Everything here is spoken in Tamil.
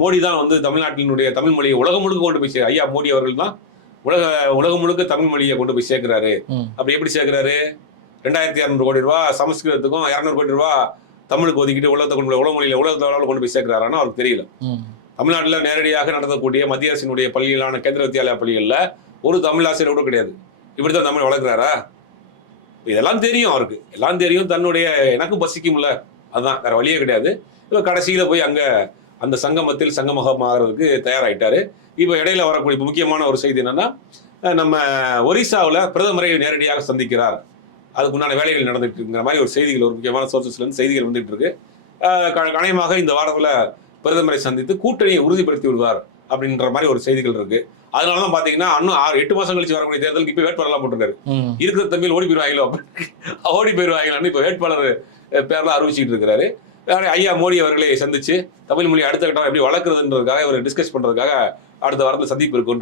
மோடி தான் வந்து தமிழ்நாட்டினுடைய தமிழ் மொழியை உலகம் முழுக்க கொண்டு போய் ஐயா மோடி அவர்கள் தான் உலகம் முழுக்க தமிழ் மொழியை கொண்டு போய் சேர்க்கிறாரு. அப்படி எப்படி சேர்க்கிறாரு? 2200 கோடி ரூபாய் சமஸ்கிருதத்துக்கும் 200 கோடி ரூபாய் தமிழுக்கு ஒதுக்கிட்டு உலக மொழியில உலகத்தளவில் கொண்டு போய் சேர்க்கிறாரான்னு அவருக்கு தெரியல. தமிழ்நாட்டில் நேரடியாக நடத்தக்கூடிய மத்திய அரசினுடைய பள்ளிகளான கேந்திர வித்யாலயா பள்ளிகளில் ஒரு தமிழ் ஆசிரியர் கூட கிடையாது. இப்படித்தான் தமிழ் வளர்க்குறாரா? இதெல்லாம் தெரியும் அவருக்கு, எல்லாம் தெரியும். தன்னுடைய எனக்கும் பசிக்கும்ல, அதுதான் வேற வழியே கிடையாது. இப்போ கடைசியில் போய் அங்கே அந்த சங்கமத்தில் சங்கமகமாகிறதுக்கு தயாராகிட்டாரு. இப்போ இடையில வரக்கூடிய முக்கியமான ஒரு செய்தி என்னன்னா, நம்ம ஒரிசாவில் பிரதமரை நேரடியாக சந்திக்கிறார், அதுக்குண்டான வேலைகள் நடந்துட்டு இருக்கிற மாதிரி ஒரு செய்திகள், ஒரு முக்கியமான சோர்சஸ்லேருந்து செய்திகள் வந்துட்டு இருக்கு. கணையமாக இந்த வாரத்தில் பிரதமரை சந்தித்து கூட்டணியை உறுதிப்படுத்தி விடுவார் அப்படின்ற மாதிரி ஒரு செய்திகள் இருக்கு. அதனாலதான் பாத்தீங்கன்னா இன்னும் 8 மாசம் கழிச்சு வரக்கூடிய தேர்தலுக்கு இப்ப வேட்பாளர்லாம் போட்டிருக்காரு. இருக்கிற தம்பியில் ஓடி போயிருவாங்களோ இப்ப வேட்பாளர் பேர்லாம் அறிவிச்சுட்டு இருக்கிறாரு. ஐயா மோடி அவர்களை சந்திச்சு தமிழ் மொழி அடுத்த கட்டம் எப்படி வளர்க்குறதுன்றதுக்காக இவர் டிஸ்கஸ் பண்றதுக்காக அடுத்த வாரத்தில் சந்திப்பு இருக்கும்.